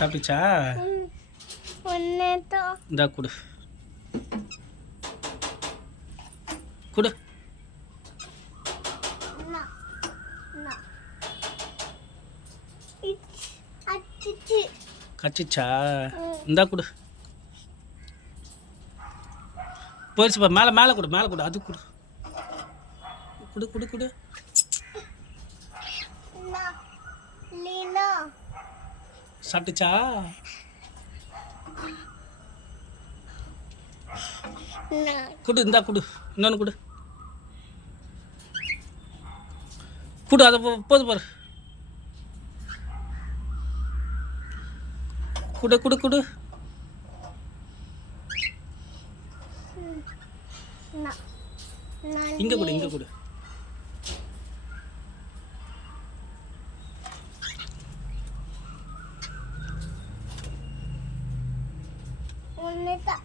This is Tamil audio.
சாப்பிட்டுச்சா? இந்தா கொடு கொடு. கச்சிச்சா? இந்தா கொடு. போயிடுச்சுப்பா. மேலே மேலே கொடு, மேலே கொடு, அது கொடு. கொடு கொடு கொடு. சாப்பிட்டுச்சா? கொடு, இந்தா கொடு, இன்னொன்று கொடு. கொடு, அதை போது பாரு. கொடு கொடு கொடு. இங்கே கொடு, இங்கே கொடு. ஒன்று தான்.